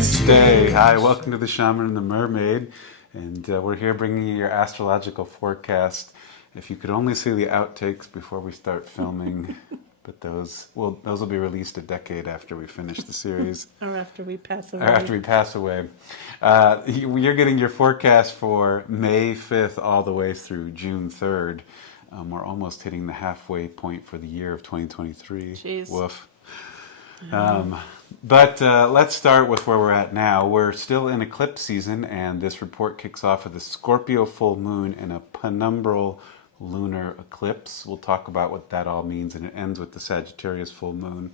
Namaste. Hi, welcome to the Shaman The Mermaid. And we're here bringing you your astrological forecast. If you could only see the outtakes before we start filming, but those will be released a decade after we finish the series. Or after we pass away. Or after we pass away. You're getting your forecast for May 5th all the way through June 3rd. We're almost hitting the halfway point for the year of 2023. Jeez. Woof. But let's start with where we're at now. We're still in eclipse season, and this report kicks off with a Scorpio full moon and a Penumbral Lunar Eclipse. We'll talk about what that all means, and it ends with the Sagittarius full moon.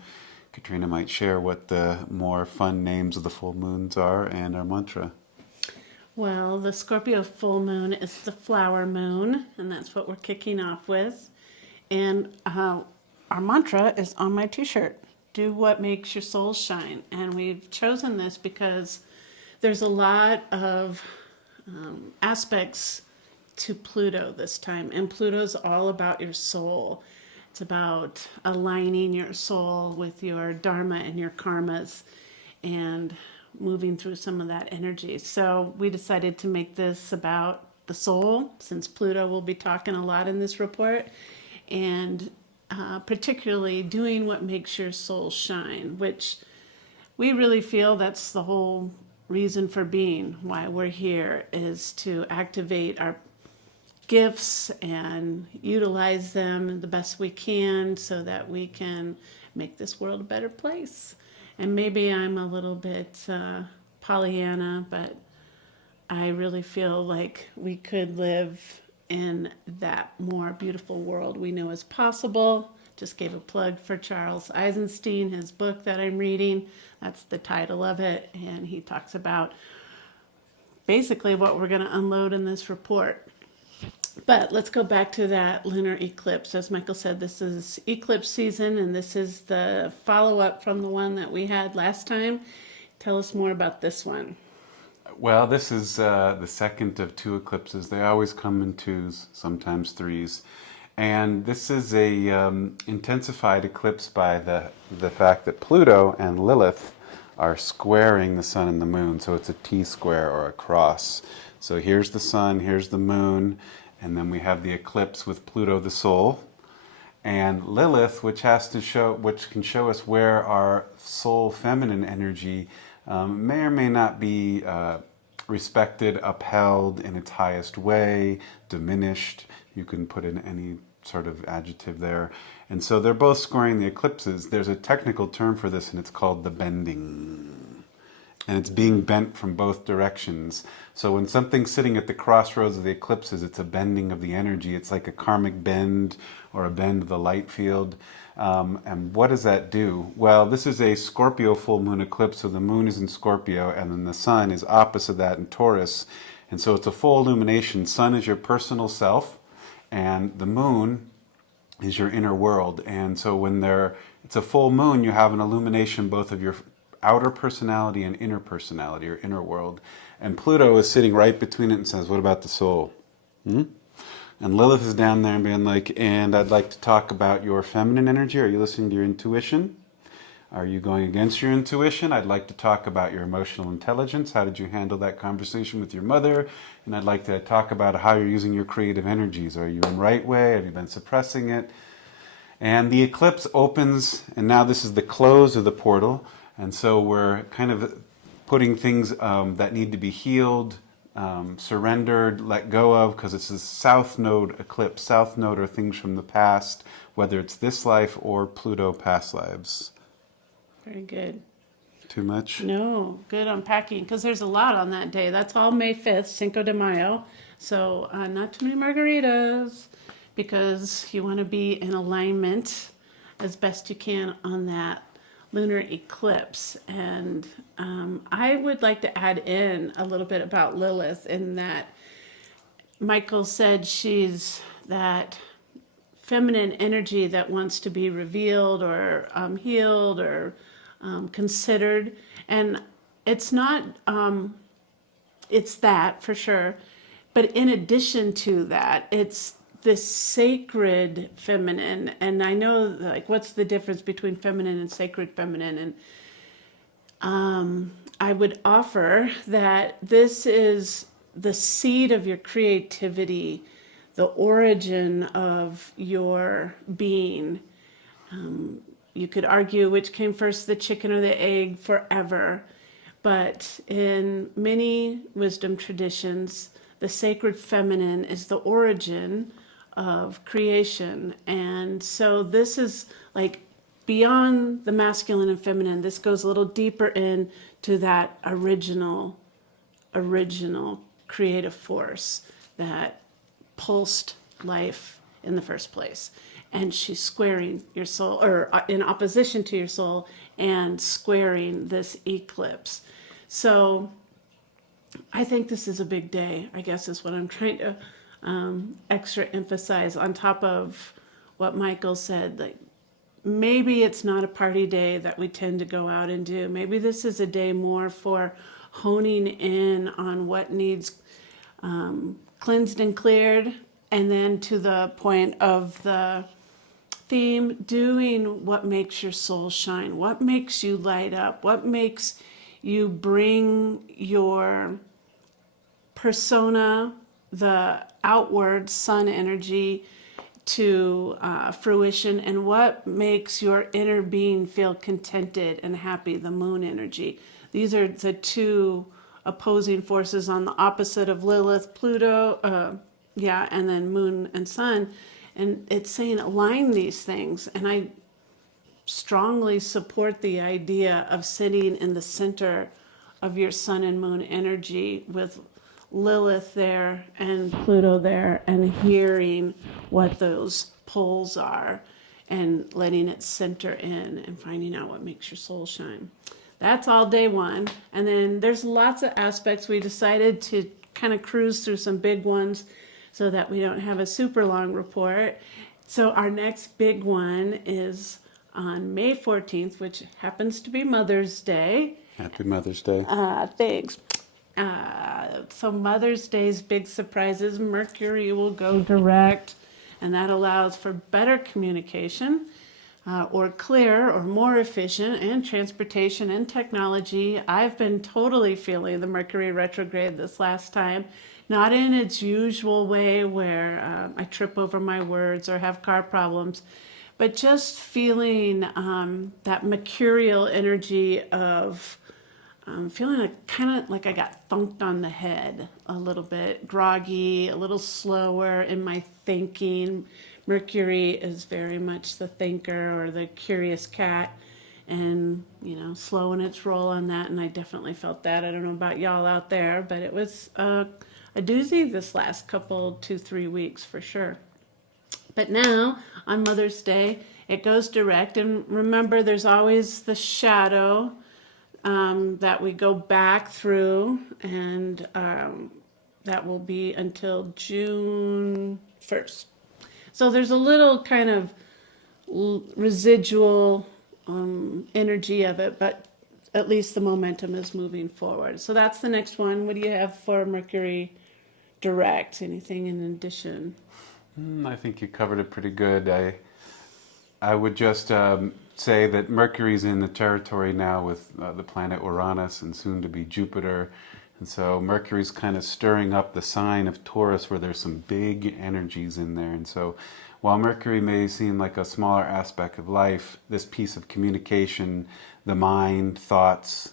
Katrina might share what the more fun names of the full moons are and our mantra. Well, the Scorpio full moon is the flower moon, and that's what we're kicking off with. And our mantra is on my t-shirt. Do what makes your soul shine. And we've chosen this because there's a lot of aspects to Pluto this time. And Pluto's all about your soul. It's about aligning your soul with your dharma and your karmas and moving through some of that energy. So we decided to make this about the soul, since Pluto will be talking a lot in this report. And particularly doing what makes your soul shine, which we really feel that's the whole reason for being, why we're here, is to activate our gifts and utilize them the best we can so that we can make this world a better place. And maybe I'm a little bit Pollyanna, but I really feel like we could live in that more beautiful world we know is possible. Just gave a plug for Charles Eisenstein, his book that I'm reading. That's the title of it. And he talks about basically what we're going to unload in this report. But let's go back to that lunar eclipse. As Michael said, this is eclipse season, and this is the follow-up from the one that we had last time. Tell us more about this one. Well, this is the second of two eclipses. They always come in twos, sometimes threes. And this is a intensified eclipse by the fact that Pluto and Lilith are squaring the sun and the moon. So it's a T-square or a cross. So here's the sun, here's the moon, and then we have the eclipse with Pluto, the soul, and Lilith, which can show us where our soul feminine energy may or may not be respected, upheld in its highest way, diminished. You can put in any sort of adjective there. And so they're both squaring the eclipses. There's a technical term for this, and it's called the bending. And it's being bent from both directions. So when something's sitting at the crossroads of the eclipses, it's a bending of the energy. It's like a karmic bend or a bend of the light field. And what does that do? Well, this is a Scorpio full moon eclipse, so the moon is in Scorpio, and then the sun is opposite that in Taurus. And so it's a full illumination. Sun is your personal self, and the moon is your inner world. And so when it's a full moon, you have an illumination both of your outer personality and inner personality, or inner world. And Pluto is sitting right between it and says, what about the soul? And Lilith is down there and being like, and I'd like to talk about your feminine energy. Are you listening to your intuition? Are you going against your intuition? I'd like to talk about your emotional intelligence. How did you handle that conversation with your mother? And I'd like to talk about how you're using your creative energies. Are you in right way? Have you been suppressing it? And the eclipse opens, and now this is the close of the portal. And so we're kind of putting things that need to be healed, surrendered, let go of, because it's a south node eclipse. South node are things from the past, whether it's this life or Pluto past lives. Very good. Too much? No, good unpacking, because there's a lot on that day. That's all May 5th, Cinco de Mayo. So not too many margaritas, because you want to be in alignment as best you can on that lunar eclipse. And I would like to add in a little bit about Lilith, in that Michael said she's that feminine energy that wants to be revealed or healed or considered. And it's not, it's that for sure. But in addition to that, it's this sacred feminine. And I know, like, what's the difference between feminine and sacred feminine? And I would offer that this is the seed of your creativity, the origin of your being. You could argue which came first, the chicken or the egg, forever. But in many wisdom traditions, the sacred feminine is the origin of creation. And so this is like beyond the masculine and feminine. This goes a little deeper into that original creative force that pulsed life in the first place. And she's squaring your soul, or in opposition to your soul, and squaring this eclipse. So I think this is a big day, I guess is what I'm trying to extra emphasize on top of what Michael said. Like, maybe it's not a party day that we tend to go out and do. Maybe this is a day more for honing in on what needs cleansed and cleared, and then to the point of the theme, doing what makes your soul shine, what makes you light up, what makes you bring your persona, the outward sun energy, to fruition, and what makes your inner being feel contented and happy, the moon energy. These are the two opposing forces on the opposite of Lilith, Pluto, and then moon and sun. And it's saying align these things. And I strongly support the idea of sitting in the center of your sun and moon energy with Lilith there and Pluto there, and hearing what those poles are and letting it center in and finding out what makes your soul shine. That's all day one. And then there's lots of aspects. We decided to kind of cruise through some big ones so that we don't have a super long report. So our next big one is on May 14th, which happens to be Mother's Day. Happy Mother's Day. Thanks. So Mother's Day's big surprises, Mercury will go direct, and that allows for better communication, or clearer or more efficient, and transportation and technology. I've been totally feeling the Mercury retrograde this last time, not in its usual way where I trip over my words or have car problems, but just feeling that mercurial energy of feeling like, kind of like I got thunked on the head a little bit, groggy, a little slower in my thinking. Mercury is very much the thinker or the curious cat, and slow in its roll on that. And I definitely felt that. I don't know about y'all out there, but it was a doozy this last couple 2-3 weeks for sure. But now on Mother's Day, it goes direct, and remember, there's always the shadow that we go back through, and that will be until June 1st. So there's a little kind of residual energy of it, but at least the momentum is moving forward. So that's the next one. What do you have for Mercury Direct? Anything in addition? I think you covered it pretty good. I would just say that Mercury's in the territory now with the planet Uranus and soon to be Jupiter. And so Mercury's kind of stirring up the sign of Taurus, where there's some big energies in there. And so while Mercury may seem like a smaller aspect of life, this piece of communication, the mind, thoughts,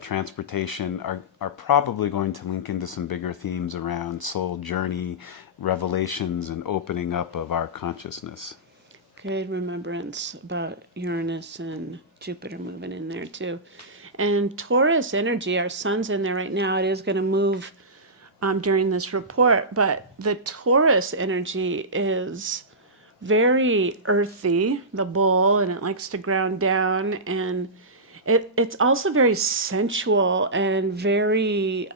transportation are probably going to link into some bigger themes around soul journey, revelations, and opening up of our consciousness. Good remembrance about Uranus and Jupiter moving in there too. And Taurus energy, our sun's in there right now. It is going to move during this report, but the Taurus energy is very earthy, the bull, and it likes to ground down, and it's also very sensual and very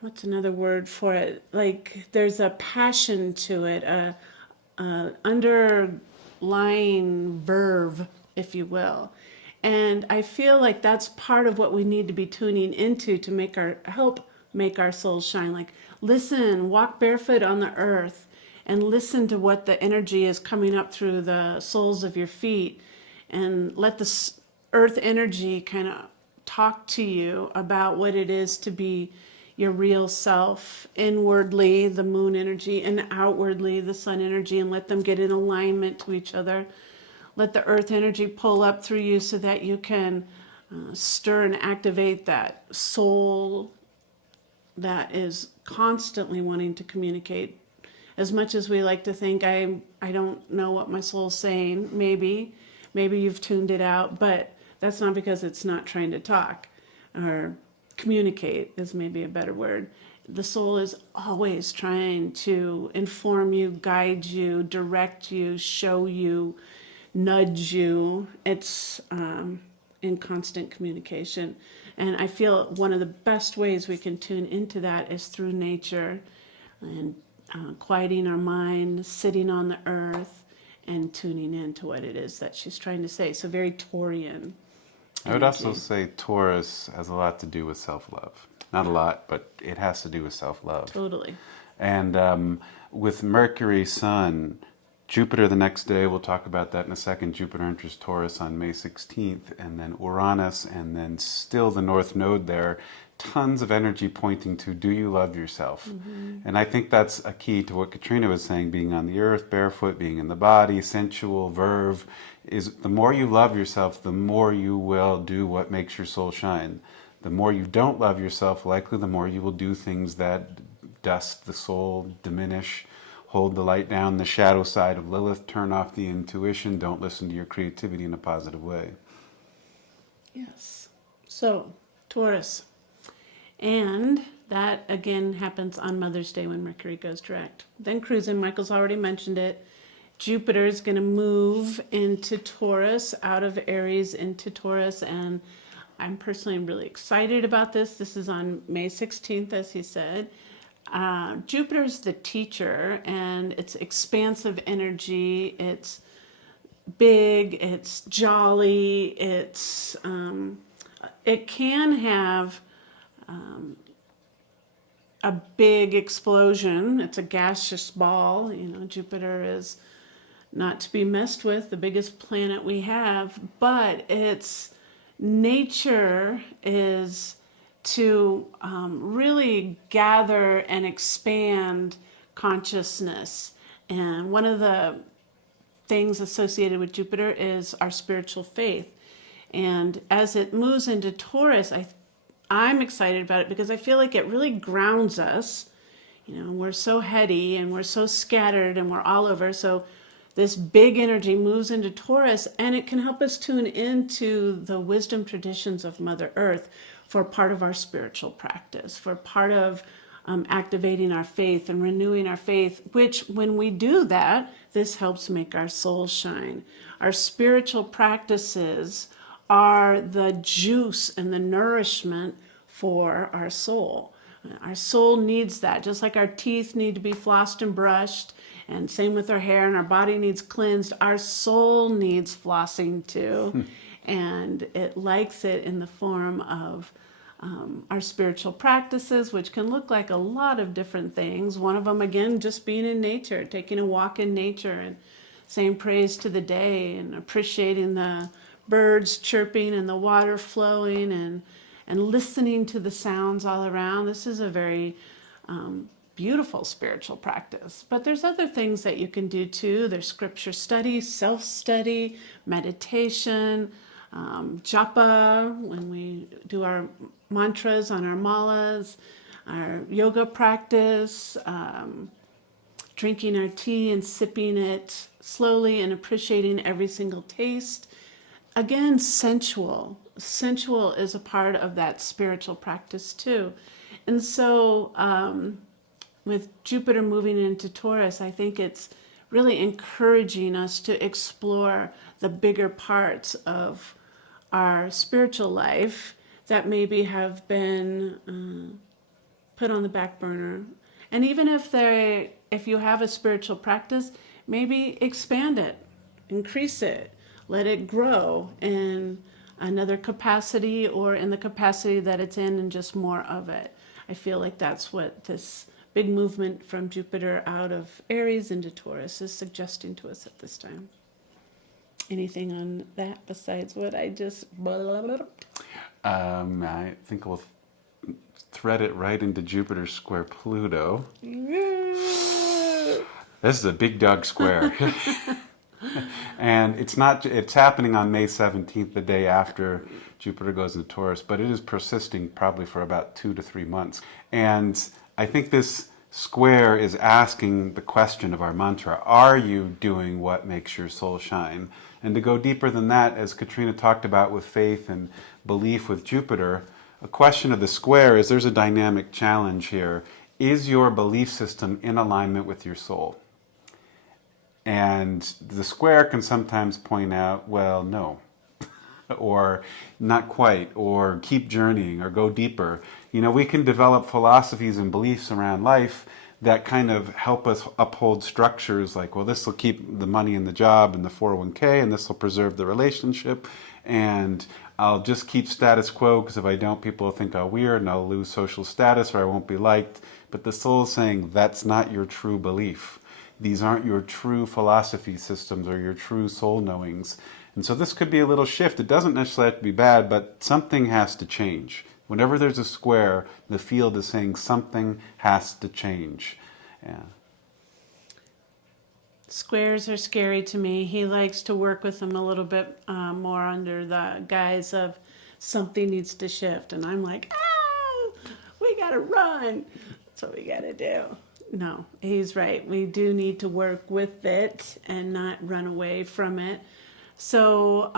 what's another word for it? Like there's a passion to it, a underlying verve, if you will. And I feel like that's part of what we need to be tuning into to help make our souls shine. Like, listen, walk barefoot on the earth and listen to what the energy is coming up through the soles of your feet, and let the earth energy kind of talk to you about what it is to be your real self. Inwardly, the moon energy, and outwardly, the sun energy, and let them get in alignment to each other. Let the earth energy pull up through you so that you can stir and activate that soul that is constantly wanting to communicate. As much as we like to think, I don't know what my soul's saying, maybe you've tuned it out, but that's not because it's not trying to talk, or communicate is maybe a better word. The soul is always trying to inform you, guide you, direct you, show you, nudge you. It's in constant communication. And I feel one of the best ways we can tune into that is through nature, and quieting our mind, sitting on the earth, and tuning into what it is that she's trying to say. So very Taurian. I would also say Taurus has a lot to do with self-love. Not a lot, but it has to do with self-love. Totally. And with Mercury, Sun, Jupiter the next day, we'll talk about that in a second. Jupiter enters Taurus on May 16th, and then Uranus, and then still the North Node there. Tons of energy pointing to, do you love yourself? And I think that's a key to what Katrina was saying, being on the earth, barefoot, being in the body, sensual, verve, is the more you love yourself, the more you will do what makes your soul shine. The more you don't love yourself, likely the more you will do things that dust the soul, diminish, hold the light down, the shadow side of Lilith, turn off the intuition, don't listen to your creativity in a positive way. Yes. So, Taurus. And that again happens on Mother's Day when Mercury goes direct. Then cruising, Michael's already mentioned it. Jupiter is going to move into Taurus, out of Aries into Taurus, and I'm personally really excited about this. This is on May 16th, as he said. Jupiter's the teacher, and it's expansive energy. It's big. It's jolly. It can have a big explosion. It's a gaseous ball. You know, Jupiter is not to be messed with, the biggest planet we have, but its nature is to really gather and expand consciousness. And one of the things associated with Jupiter is our spiritual faith. And as it moves into Taurus, I'm excited about it because I feel like it really grounds us. You know, we're so heady and we're so scattered and we're all over. So this big energy moves into Taurus, and it can help us tune into the wisdom traditions of Mother Earth for part of our spiritual practice, for part of activating our faith and renewing our faith, which when we do that, this helps make our soul shine. Our spiritual practices are the juice and the nourishment for our soul. Our soul needs that, just like our teeth need to be flossed and brushed, and same with our hair, and our body needs cleansed. Our soul needs flossing too, and it likes it in the form of our spiritual practices, which can look like a lot of different things. One of them, again, just being in nature, taking a walk in nature and saying praise to the day and appreciating the birds chirping and the water flowing, and listening to the sounds all around. This is a very beautiful spiritual practice. But there's other things that you can do too. There's scripture study, self-study, meditation, japa, when we do our mantras on our malas, our yoga practice, drinking our tea and sipping it slowly and appreciating every single taste. Again, sensual. Sensual is a part of that spiritual practice too. And so with Jupiter moving into Taurus, I think it's really encouraging us to explore the bigger parts of our spiritual life that maybe have been put on the back burner. And even if you have a spiritual practice, maybe expand it, increase it, let it grow in another capacity or in the capacity that it's in, and just more of it. I feel like that's what this big movement from Jupiter out of Aries into Taurus is suggesting to us at this time. Anything on that besides what I just... I think we'll thread it right into Jupiter square Pluto. This is a big dog square. And it's happening on May 17th, the day after Jupiter goes into Taurus, but it is persisting probably for about 2 to 3 months. And I think this square is asking the question of our mantra, are you doing what makes your soul shine? And to go deeper than that, as Katrina talked about with faith and belief with Jupiter, a question of the square is there's a dynamic challenge here. Is your belief system in alignment with your soul? And the square can sometimes point out, well, no, or not quite, or keep journeying, or go deeper. You know, we can develop philosophies and beliefs around life that kind of help us uphold structures like, well, this will keep the money in the job and the 401k, and this will preserve the relationship, and I'll just keep status quo because if I don't, people will think I'm weird and I'll lose social status or I won't be liked. But the soul is saying that's not your true belief. These aren't your true philosophy systems or your true soul knowings. And so this could be a little shift. It doesn't necessarily have to be bad, but something has to change. Whenever there's a square, the field is saying something has to change. Yeah. Squares are scary to me. He likes to work with them a little bit more under the guise of something needs to shift. And I'm like, we got to run. That's what we got to do. No, he's right. We do need to work with it and not run away from it. So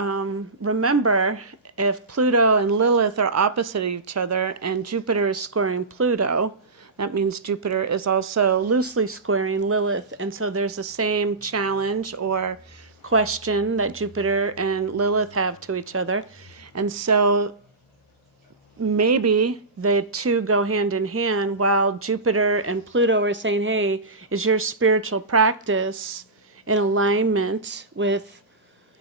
remember, if Pluto and Lilith are opposite each other and Jupiter is squaring Pluto, that means Jupiter is also loosely squaring Lilith. And so there's the same challenge or question that Jupiter and Lilith have to each other. And so maybe the two go hand in hand while Jupiter and Pluto are saying, hey, is your spiritual practice in alignment with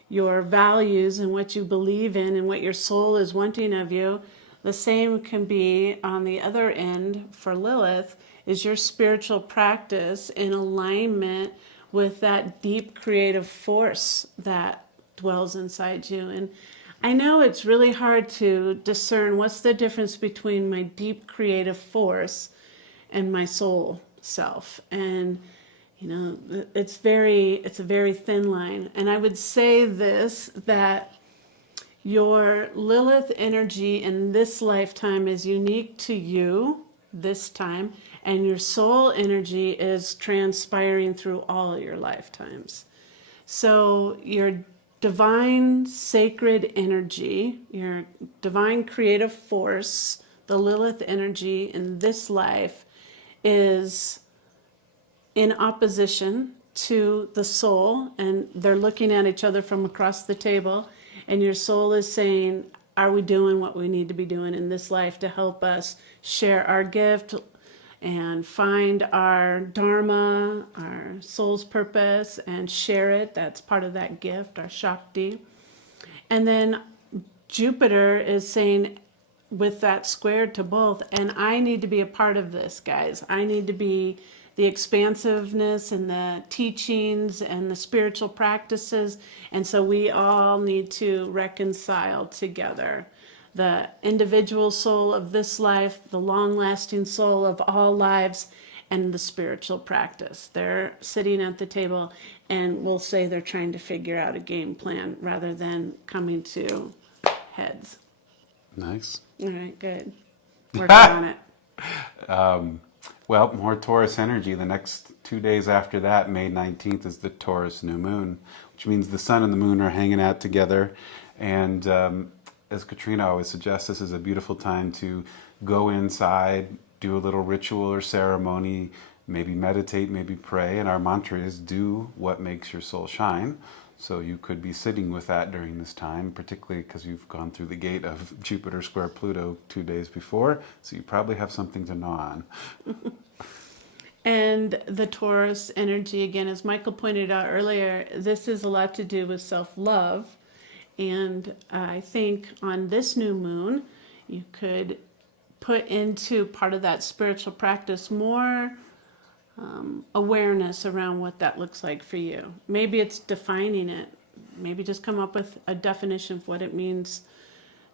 your values and what you believe in and what your soul is wanting of you? The same can be on the other end for Lilith. Is your spiritual practice in alignment with that deep creative force that dwells inside you? And I know it's really hard to discern what's the difference between my deep creative force and my soul self. And you know, it's a very thin line. And I would say this, that your Lilith energy in this lifetime is unique to you this time, and your soul energy is transpiring through all your lifetimes. So your divine sacred energy, your divine creative force, the Lilith energy in this life is in opposition to the soul, and they're looking at each other from across the table, and your soul is saying, are we doing what we need to be doing in this life to help us share our gift and find our dharma, our soul's purpose, and share it? That's part of that gift, our Shakti. And then Jupiter is saying, with that squared to both, and I need to be a part of this, guys. I need to be the expansiveness and the teachings and the spiritual practices. And so we all need to reconcile together the individual soul of this life, the long-lasting soul of all lives, and the spiritual practice. They're sitting at the table, and we'll say they're trying to figure out a game plan rather than coming to heads. Nice. All right, good. Working on it. Well, more Taurus energy. The next 2 days after that, May 19th, is the Taurus new moon, which means the sun and the moon are hanging out together. And as Katrina always suggests, this is a beautiful time to go inside, do a little ritual or ceremony, maybe meditate, maybe pray. And our mantra is, do what makes your soul shine. So you could be sitting with that during this time, particularly because you've gone through the gate of Jupiter square Pluto 2 days before. So you probably have something to gnaw on. And the Taurus energy, again, as Michael pointed out earlier, this is a lot to do with self-love. And I think on this new moon, you could put into part of that spiritual practice more awareness around what that looks like for you. Maybe it's defining it. Maybe just come up with a definition of what it means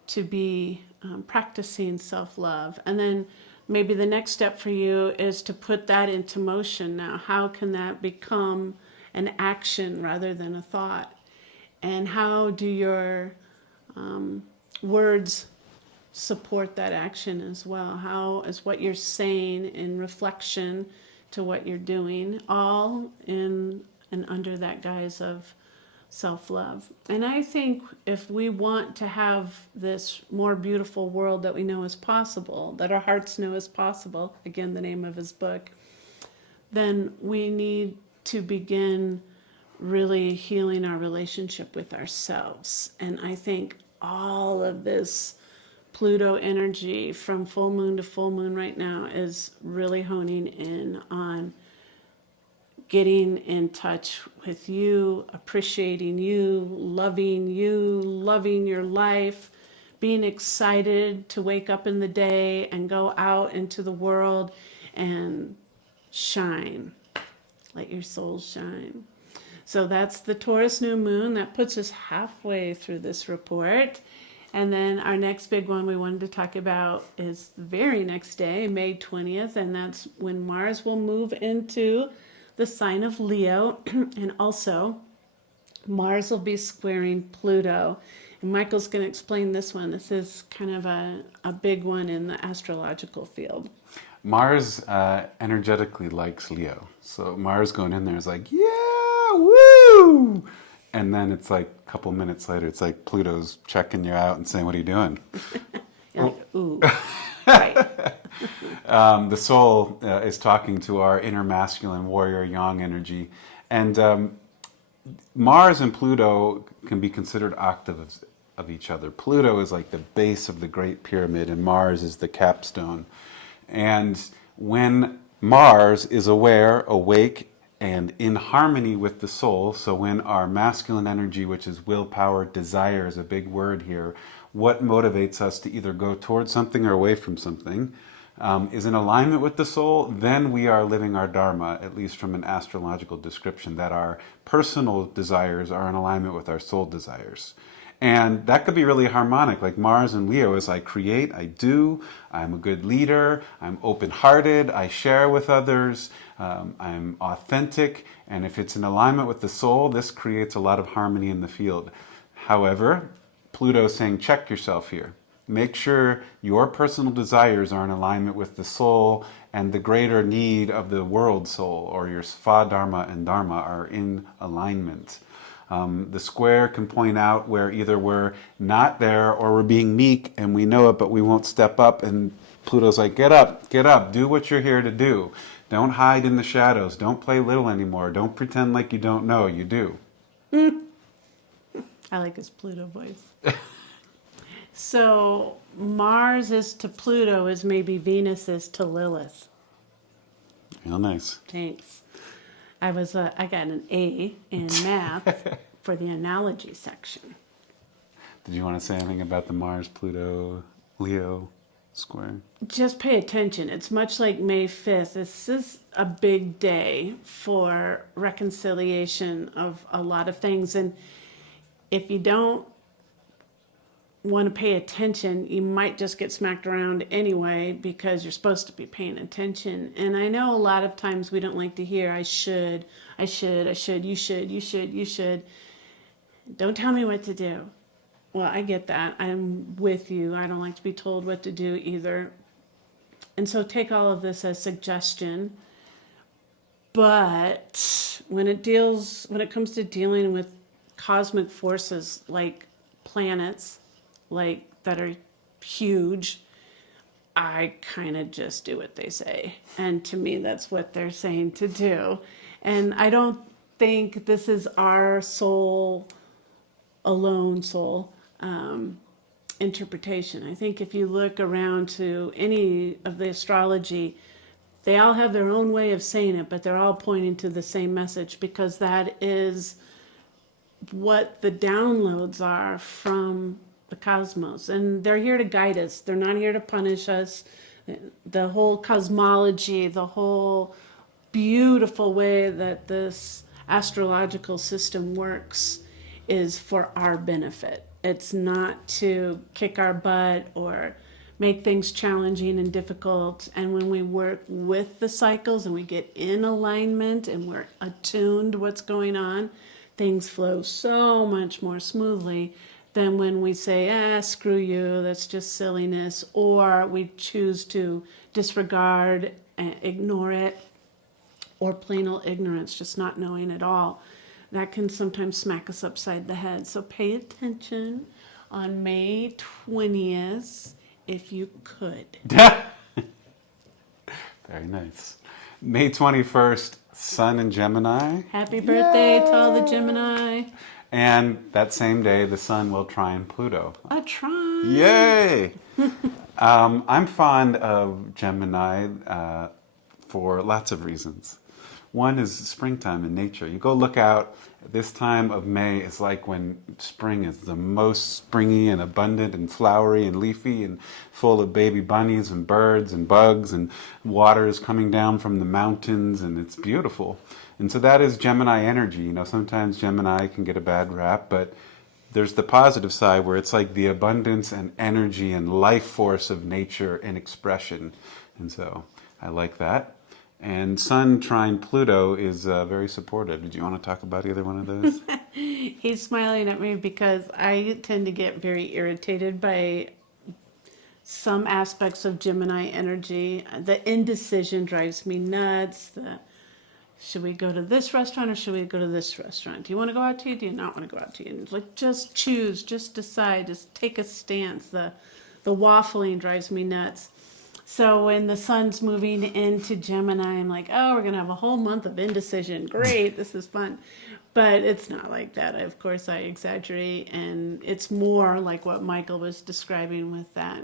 to be practicing self-love. And then maybe the next step for you is to put that into motion now. How can that become an action rather than a thought? And how do your words support that action as well? How is what you're saying in reflection to what you're doing, all in and under that guise of self-love? And I think if we want to have this more beautiful world that we know is possible, that our hearts know is possible, again, the name of his book, then we need to begin really healing our relationship with ourselves. And I think all of this Pluto energy from full moon to full moon right now is really honing in on getting in touch with you, appreciating you, loving your life, being excited to wake up in the day and go out into the world and shine. Let your soul shine. So that's the Taurus new moon. That puts us halfway through this report. And then our next big one we wanted to talk about is the very next day, May 20th, and that's when Mars will move into the sign of Leo. And also, Mars will be squaring Pluto. And Michael's going to explain this one. This is kind of a big one in the astrological field. Mars energetically likes Leo. So Mars going in there is like, yeah, woo! And then it's like a couple minutes later, it's like Pluto's checking you out and saying, what are you doing? You're like, ooh, right. The soul is talking to our inner masculine warrior yang energy. And Mars and Pluto can be considered octaves of each other. Pluto is like the base of the Great Pyramid, and Mars is the capstone. And when Mars is aware, awake, and in harmony with the soul, so when our masculine energy, which is willpower, desire is a big word here, what motivates us to either go towards something or away from something, is in alignment with the soul, then we are living our dharma, at least from an astrological description, that our personal desires are in alignment with our soul desires. And that could be really harmonic, like Mars and Leo is I create, I do, I'm a good leader, I'm open-hearted, I share with others, I'm authentic, and if it's in alignment with the soul, this creates a lot of harmony in the field. However, Pluto is saying check yourself here. Make sure your personal desires are in alignment with the soul and the greater need of the world soul, or your Sva-dharma and Dharma are in alignment. The square can point out where either we're not there or we're being meek and we know it, but we won't step up. And Pluto's like, get up, do what you're here to do. Don't hide in the shadows. Don't play little anymore. Don't pretend like you don't know. You do. I like his Pluto voice. So Mars is to Pluto as maybe Venus is to Lilith. Real nice. Thanks. I got an A in math for the analogy section. Did you want to say anything about the Mars, Pluto, Leo square? Just pay attention. It's much like May 5th. This is a big day for reconciliation of a lot of things. And if you don't want to pay attention, you might just get smacked around anyway because you're supposed to be paying attention. And I know a lot of times we don't like to hear, I should, you should. Don't tell me what to do. Well, I get that. I'm with you. I don't like to be told what to do either. And so take all of this as suggestion. But when it comes to dealing with cosmic forces like planets, like that are huge, I kind of just do what they say. And to me, that's what they're saying to do. And I don't think this is our soul interpretation. I think if you look around to any of the astrology, they all have their own way of saying it, but they're all pointing to the same message because that is what the downloads are from the cosmos. And they're here to guide us. They're not here to punish us. The whole cosmology, the whole beautiful way that this astrological system works is for our benefit. It's not to kick our butt or make things challenging and difficult. And when we work with the cycles and we get in alignment and we're attuned to what's going on, things flow so much more smoothly than when we say, screw you, that's just silliness, or we choose to disregard and ignore it, or plain old ignorance, just not knowing at all. That can sometimes smack us upside the head. So pay attention on May 20th, if you could. Very nice. May 21st, Sun in Gemini. Happy birthday to all the Gemini. And that same day, the Sun will trine Pluto. A trine. Yay! I'm fond of Gemini for lots of reasons. One is springtime in nature. You go look out, this time of May is like when spring is the most springy and abundant and flowery and leafy and full of baby bunnies and birds and bugs, and water is coming down from the mountains, and it's beautiful. And so that is Gemini energy. You know, sometimes Gemini can get a bad rap, but there's the positive side where it's like the abundance and energy and life force of nature in expression. And so I like that. And Sun trine Pluto is very supportive. Did you want to talk about either one of those? He's smiling at me because I tend to get very irritated by some aspects of Gemini energy. The indecision drives me nuts. Should we go to this restaurant or should we go to this restaurant? Do you want to go out to eat? Do you not want to go out to eat? And it's like, just choose, just decide, just take a stance. The waffling drives me nuts. So when the Sun's moving into Gemini, I'm like, oh, we're going to have a whole month of indecision. Great, this is fun. But it's not like that. Of course, I exaggerate, and it's more like what Michael was describing with that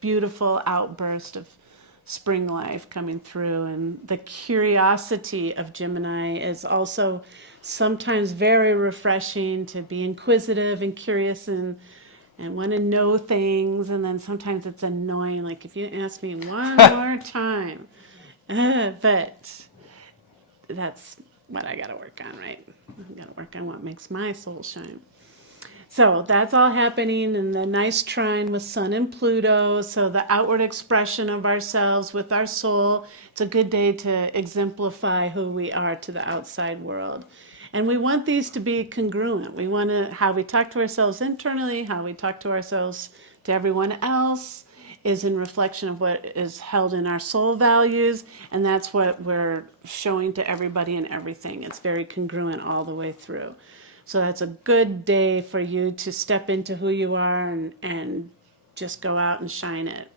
beautiful outburst of spring life coming through. And the curiosity of Gemini is also sometimes very refreshing, to be inquisitive and curious and want to know things. And then sometimes it's annoying, like if you ask me one more time. But that's what I got to work on, right? I got to work on what makes my soul shine. So that's all happening in the nice trine with Sun and Pluto. So the outward expression of ourselves with our soul. It's a good day to exemplify who we are to the outside world. And we want these to be congruent. We want to, how we talk to ourselves internally, how we talk to ourselves to everyone else is in reflection of what is held in our soul values. And that's what we're showing to everybody and everything. It's very congruent all the way through. So that's a good day for you to step into who you are and just go out and shine it.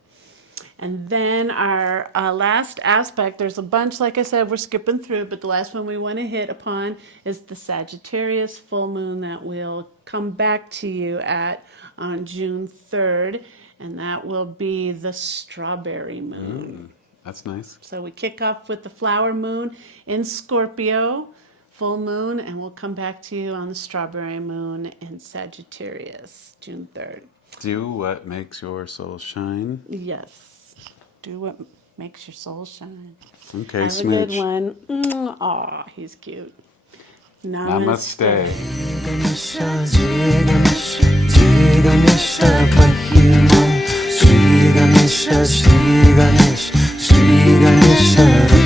And then our last aspect, there's a bunch, like I said, we're skipping through, but the last one we want to hit upon is the Sagittarius full moon that will come back to you at on June 3rd, and that will be the strawberry moon. That's nice. So we kick off with the flower moon in Scorpio, full moon, and we'll come back to you on the strawberry moon in Sagittarius, June 3rd. Do what makes your soul shine. Yes. Do what makes your soul shine. Okay, Have smooch. a good one. Aw, he's cute. Namaste. Namaste.